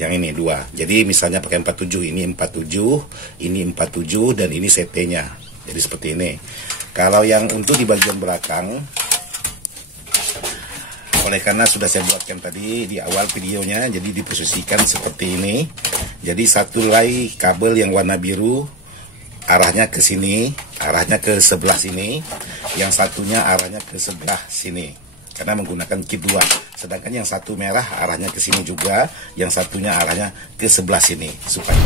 Yang ini dua. Jadi misalnya pakai 47, ini 47, ini 47, dan ini CT-nya. Jadi seperti ini. Kalau yang untuk di bagian belakang, oleh karena sudah saya buatkan tadi di awal videonya, jadi diposisikan seperti ini. Jadi satu lay kabel yang warna biru arahnya ke sini, arahnya ke sebelah sini, yang satunya arahnya ke sebelah sini. Karena menggunakan kit 2. Sedangkan yang satu merah arahnya ke sini juga, yang satunya arahnya ke sebelah sini supaya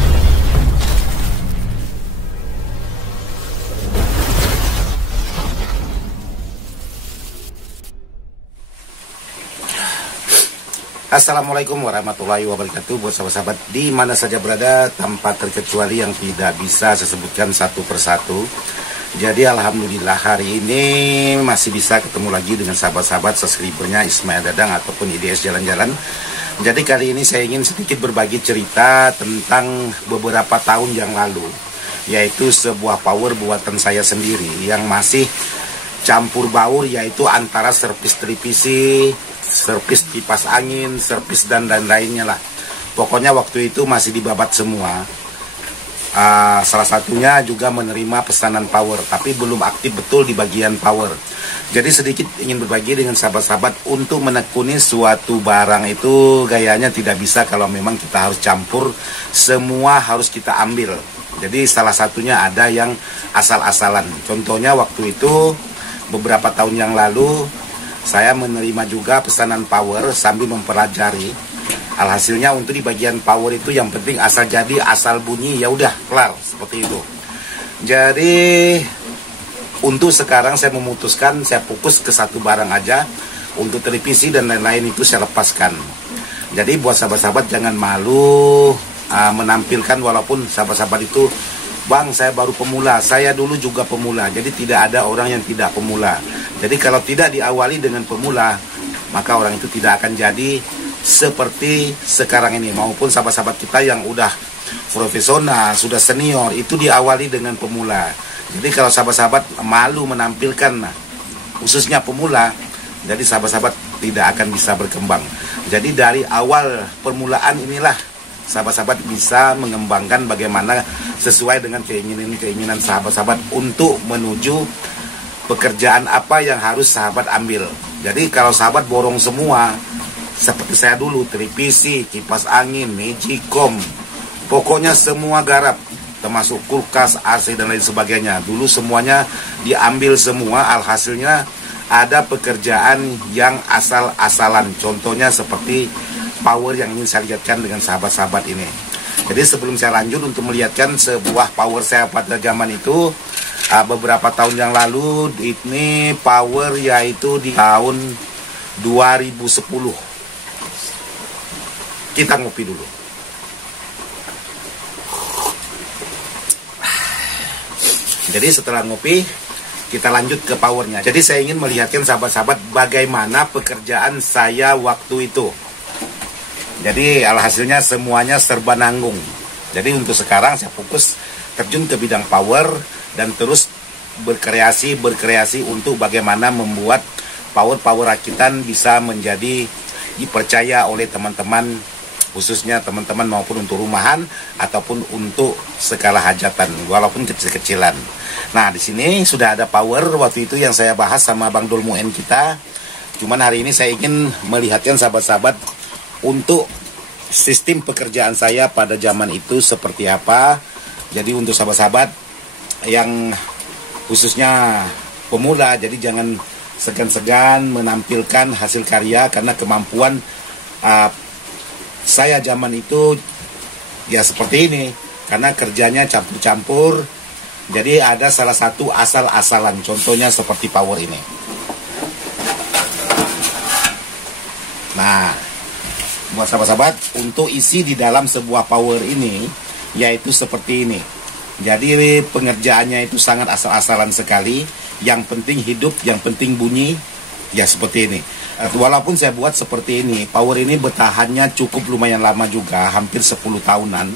Assalamualaikum warahmatullahi wabarakatuh buat sahabat-sahabat di mana saja berada, tanpa terkecuali yang tidak bisa saya sebutkan satu persatu. Jadi alhamdulillah hari ini masih bisa ketemu lagi dengan sahabat-sahabat subscribernya Ismail Dadang ataupun IDS Jalan-Jalan. Jadi kali ini saya ingin sedikit berbagi cerita tentang beberapa tahun yang lalu, yaitu sebuah power buatan saya sendiri yang masih campur baur, yaitu antara servis televisi, servis kipas angin, servis dan lainnya lah. Pokoknya waktu itu masih dibabat semua. Salah satunya juga menerima pesanan power, tapi belum aktif betul di bagian power. Jadi sedikit ingin berbagi dengan sahabat-sahabat untuk menekuni suatu barang itu gayanya tidak bisa kalau memang kita harus campur, semua harus kita ambil. Jadi salah satunya ada yang asal-asalan. Contohnya waktu itu beberapa tahun yang lalu saya menerima juga pesanan power sambil mempelajari. Alhasilnya untuk di bagian power itu yang penting asal jadi, asal bunyi, ya udah kelar seperti itu. Jadi untuk sekarang saya memutuskan saya fokus ke satu barang aja. Untuk televisi dan lain-lain itu saya lepaskan. Jadi buat sahabat-sahabat jangan malu menampilkan, walaupun sahabat-sahabat itu, Bang, saya baru pemula, saya dulu juga pemula. Jadi tidak ada orang yang tidak pemula. Jadi kalau tidak diawali dengan pemula, maka orang itu tidak akan jadi seperti sekarang ini. Maupun sahabat-sahabat kita yang udah profesional, sudah senior, itu diawali dengan pemula. Jadi kalau sahabat-sahabat malu menampilkan, khususnya pemula, jadi sahabat-sahabat tidak akan bisa berkembang. Jadi dari awal permulaan inilah sahabat-sahabat bisa mengembangkan bagaimana sesuai dengan keinginan sahabat-sahabat untuk menuju pekerjaan apa yang harus sahabat ambil. Jadi kalau sahabat borong semua, seperti saya dulu, televisi, kipas angin, magicom, pokoknya semua garap, termasuk kulkas, AC dan lain sebagainya. Dulu semuanya diambil semua, alhasilnya ada pekerjaan yang asal-asalan. Contohnya seperti power yang ingin saya lihatkan dengan sahabat-sahabat ini. Jadi sebelum saya lanjut untuk melihatkan sebuah power saya pada zaman itu, beberapa tahun yang lalu, ini power yaitu di tahun 2010. Kita ngopi dulu. Jadi setelah ngopi, kita lanjut ke powernya. Jadi saya ingin melihatkan sahabat-sahabat bagaimana pekerjaan saya waktu itu. Jadi alhasilnya semuanya serba nanggung. Jadi untuk sekarang saya fokus terjun ke bidang power dan terus berkreasi untuk bagaimana membuat power rakitan bisa menjadi dipercaya oleh teman-teman, khususnya teman-teman maupun untuk rumahan ataupun untuk skala hajatan, walaupun kecil-kecilan. Nah, di sini sudah ada power waktu itu yang saya bahas sama Bang Dolmuen kita. Cuman hari ini saya ingin melihatkan sahabat-sahabat untuk sistem pekerjaan saya pada zaman itu seperti apa. Jadi untuk sahabat-sahabat yang khususnya pemula, jadi jangan segan-segan menampilkan hasil karya, karena kemampuan saya zaman itu ya seperti ini, karena kerjanya campur-campur. Jadi ada salah satu asal-asalan, contohnya seperti power ini. Nah, buat sahabat-sahabat, untuk isi di dalam sebuah power ini yaitu seperti ini. Jadi pengerjaannya itu sangat asal-asalan sekali. Yang penting hidup, yang penting bunyi, ya seperti ini. Walaupun saya buat seperti ini, power ini bertahannya cukup lumayan lama juga, hampir 10 tahunan.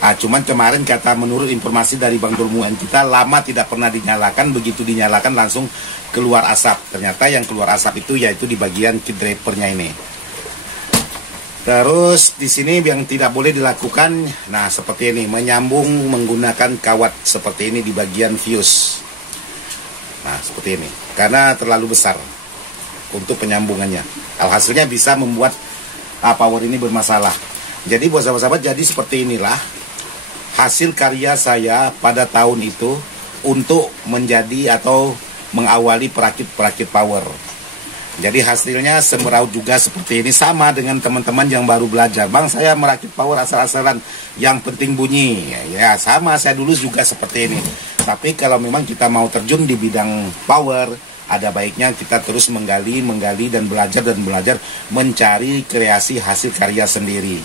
Cuman kemarin kata menurut informasi dari Bang Dolmuen kita, lama tidak pernah dinyalakan, begitu dinyalakan langsung keluar asap. Ternyata yang keluar asap itu yaitu di bagian kit drivernya ini. Terus di sini yang tidak boleh dilakukan, nah seperti ini, menyambung menggunakan kawat seperti ini di bagian fuse. Nah seperti ini, karena terlalu besar untuk penyambungannya. Alhasilnya bisa membuat power ini bermasalah. Jadi buat sahabat-sahabat, jadi seperti inilah hasil karya saya pada tahun itu untuk menjadi atau mengawali perakit-perakit power. Jadi hasilnya semeraut juga seperti ini, sama dengan teman-teman yang baru belajar. Bang, saya merakit power asal-asalan, yang penting bunyi. Ya sama, saya dulu juga seperti ini. Tapi kalau memang kita mau terjun di bidang power, ada baiknya kita terus menggali dan belajar mencari kreasi hasil karya sendiri.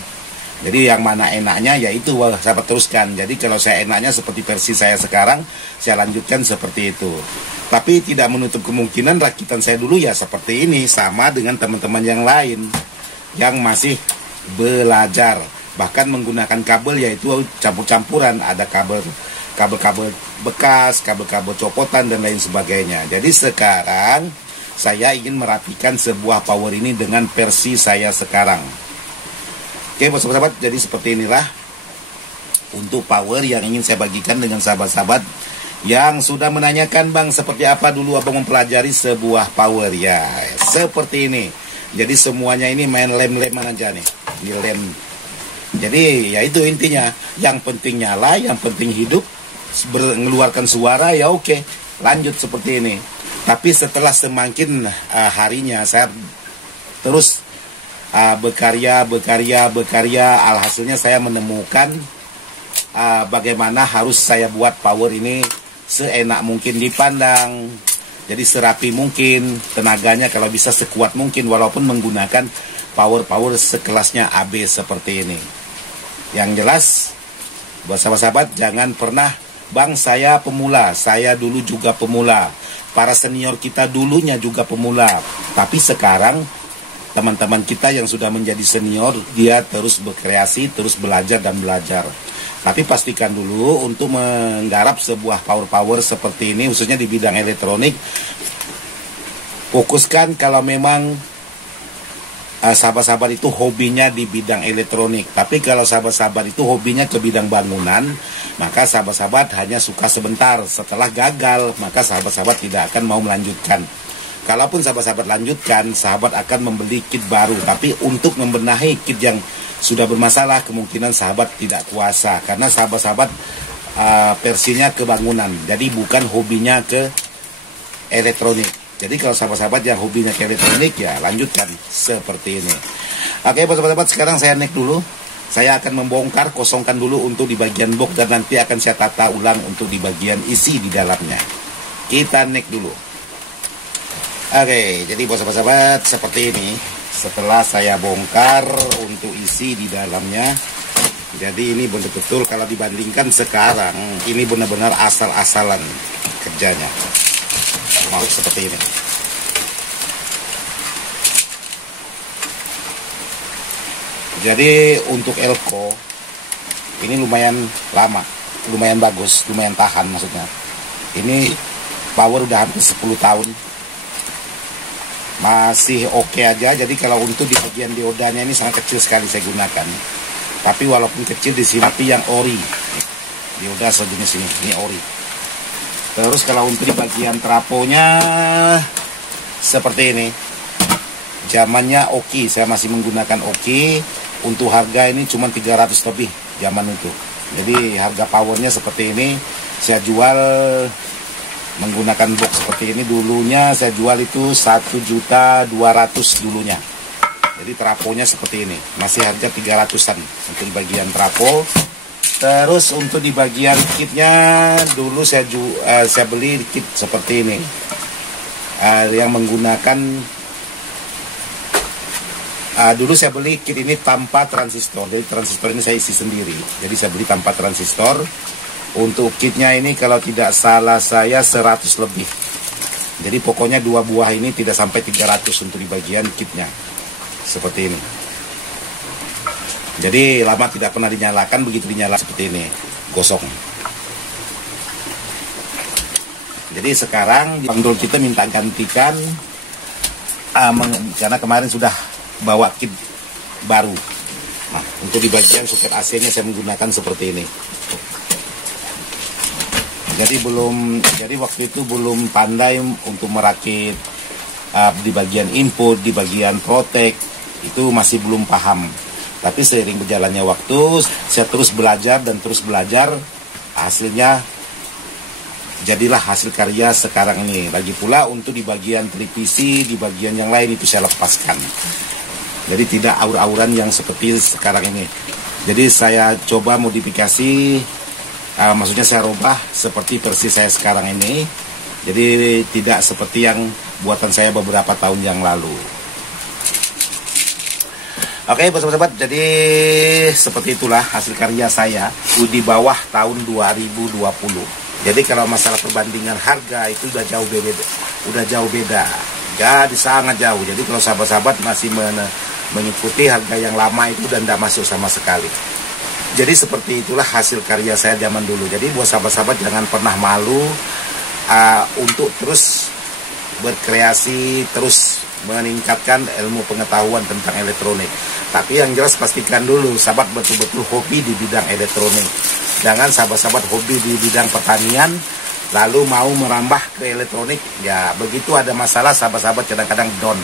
Jadi yang mana enaknya yaitu sahabat teruskan. Jadi kalau saya enaknya seperti versi saya sekarang, saya lanjutkan seperti itu. Tapi tidak menutup kemungkinan rakitan saya dulu ya seperti ini, sama dengan teman-teman yang lain yang masih belajar. Bahkan menggunakan kabel yaitu campur-campuran, ada kabel bekas, kabel-kabel copotan dan lain sebagainya. Jadi sekarang saya ingin merapikan sebuah power ini dengan versi saya sekarang. Oke, sahabat-sahabat, jadi seperti inilah untuk power yang ingin saya bagikan dengan sahabat-sahabat yang sudah menanyakan, Bang, seperti apa dulu Abang mempelajari sebuah power. Ya, seperti ini. Jadi semuanya ini main lem-leman aja nih, di lem. Jadi ya itu intinya, yang penting nyala, yang penting hidup, mengeluarkan suara, ya oke, lanjut seperti ini. Tapi setelah semakin harinya saya terus berkarya, alhasilnya saya menemukan bagaimana harus saya buat power ini seenak mungkin dipandang, jadi serapi mungkin, tenaganya kalau bisa sekuat mungkin, walaupun menggunakan power sekelasnya AB seperti ini. Yang jelas buat sahabat-sahabat, jangan pernah, Bang, saya pemula, saya dulu juga pemula, para senior kita dulunya juga pemula, tapi sekarang teman-teman kita yang sudah menjadi senior, dia terus berkreasi, terus belajar dan belajar. Tapi pastikan dulu untuk menggarap sebuah power seperti ini, khususnya di bidang elektronik, fokuskan kalau memang sahabat-sahabat itu hobinya di bidang elektronik. Tapi kalau sahabat-sahabat itu hobinya ke bidang bangunan, maka sahabat-sahabat hanya suka sebentar. Setelah gagal, maka sahabat-sahabat tidak akan mau melanjutkan. Kalaupun sahabat-sahabat lanjutkan, sahabat akan membeli kit baru. Tapi untuk membenahi kit yang sudah bermasalah, kemungkinan sahabat tidak kuasa. Karena sahabat-sahabat versinya ke bangunan. Jadi bukan hobinya ke elektronik. Jadi kalau sahabat-sahabat yang hobinya ke elektronik, ya lanjutkan seperti ini. Oke, sahabat-sahabat, sekarang saya naik dulu. Saya akan membongkar, kosongkan dulu untuk di bagian box, dan nanti akan saya tata ulang untuk di bagian isi di dalamnya. Kita naik dulu. Oke, jadi buat sahabat-sahabat seperti ini. Setelah saya bongkar untuk isi di dalamnya, jadi ini betul-betul kalau dibandingkan sekarang, ini benar-benar asal-asalan kerjanya. Oh, seperti ini. Jadi untuk elko ini lumayan lama, lumayan bagus, lumayan tahan maksudnya. Ini power udah hampir 10 tahun. Masih oke aja. Jadi kalau untuk di bagian diodanya ini sangat kecil sekali saya gunakan. Tapi walaupun kecil di sini, tapi yang ori. Dioda sejenis ini ori. Terus kalau untuk di bagian trafonya seperti ini. Zamannya Oki, saya masih menggunakan Oki. Untuk harga ini cuma 300 lebih zaman itu. Jadi harga powernya seperti ini. Saya jual menggunakan box seperti ini, dulunya saya jual itu 1.200.000 dulunya. Jadi trafonya seperti ini, masih harga 300-an untuk di bagian trafo. Terus untuk di bagian kitnya dulu saya beli kit seperti ini, yang menggunakan dulu saya beli kit ini tanpa transistor. Jadi transistor ini saya isi sendiri, jadi saya beli tanpa transistor. Untuk kitnya ini kalau tidak salah saya 100 lebih. Jadi pokoknya 2 buah ini tidak sampai 300 untuk di bagian kitnya. Seperti ini. Jadi lama tidak pernah dinyalakan, begitu dinyalakan seperti ini, gosong. Jadi sekarang Bang Dul kita minta gantikan, karena kemarin sudah bawa kit baru. Nah, untuk di bagian soket AC-nya saya menggunakan seperti ini. Jadi waktu itu belum pandai untuk merakit di bagian input, di bagian protek, itu masih belum paham. Tapi seiring berjalannya waktu, saya terus belajar dan terus belajar, hasilnya jadilah hasil karya sekarang ini. Lagi pula untuk di bagian televisi, di bagian yang lain itu saya lepaskan. Jadi tidak aur-auran yang seperti sekarang ini. Jadi saya coba modifikasi, maksudnya saya rubah seperti versi saya sekarang ini. Jadi tidak seperti yang buatan saya beberapa tahun yang lalu. Oke, sahabat-sahabat, jadi seperti itulah hasil karya saya di bawah tahun 2020. Jadi kalau masalah perbandingan harga itu udah jauh beda. Jadi sangat jauh. Jadi kalau sahabat-sahabat masih mengikuti harga yang lama itu dan tidak masuk sama sekali. Jadi seperti itulah hasil karya saya zaman dulu. Jadi buat sahabat-sahabat jangan pernah malu untuk terus berkreasi, terus meningkatkan ilmu pengetahuan tentang elektronik. Tapi yang jelas pastikan dulu sahabat betul-betul hobi di bidang elektronik. Jangan sahabat-sahabat hobi di bidang pertanian lalu mau merambah ke elektronik. Ya begitu ada masalah sahabat-sahabat kadang-kadang down.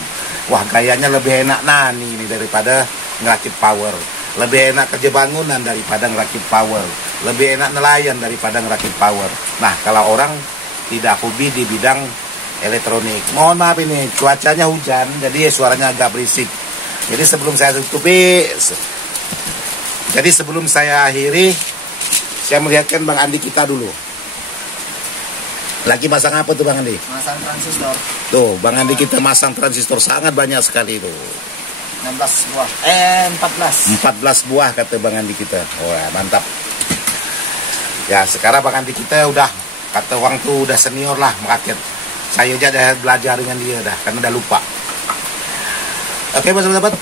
Wah gayanya lebih enak ini daripada ngerakit power. Lebih enak kerja bangunan daripada ngerakit power. Lebih enak nelayan daripada ngerakit power. Nah kalau orang tidak hobi di bidang elektronik. Mohon maaf ini cuacanya hujan, jadi suaranya agak berisik. Jadi sebelum saya akhiri, saya melihatkan Bang Andi kita dulu. Lagi masang apa tuh Bang Andi? Masang transistor. Tuh, Bang Andi kita masang transistor sangat banyak sekali tuh. 16 buah. 14 buah kata Bang Andi kita. Wah, mantap. Ya, sekarang Bang Andi kita udah kata orang tuh udah senior lah merakit. Saya aja udah belajar dengan dia dah, karena udah lupa. Oke, sahabat-sahabat,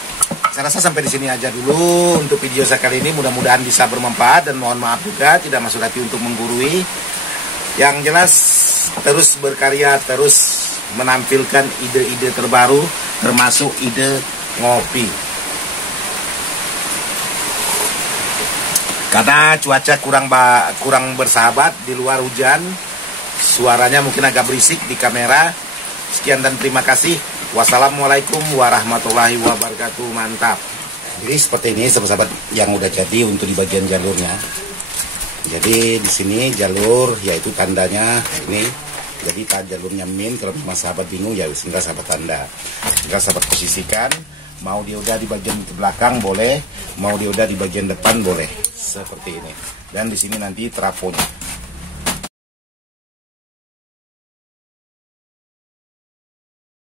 saya rasa sampai di sini aja dulu untuk video saya kali ini. Mudah-mudahan bisa bermanfaat dan mohon maaf juga tidak masuk hati untuk menggurui. Yang jelas terus berkarya, terus menampilkan ide-ide terbaru, termasuk ide ngopi. Karena cuaca kurang bersahabat, di luar hujan, suaranya mungkin agak berisik di kamera. Sekian dan terima kasih. Wassalamualaikum warahmatullahi wabarakatuh. Mantap. Jadi seperti ini sahabat-sahabat yang udah jadi untuk di bagian jalurnya. Jadi di sini jalur yaitu tandanya ini. Jadi jalurnya min. Kalau memang sahabat bingung ya tinggal sahabat tanda. Tinggal sahabat posisikan. Mau dia udah di bagian belakang boleh, mau dia udah di bagian depan boleh. Seperti ini. Dan di sini nanti trafonya.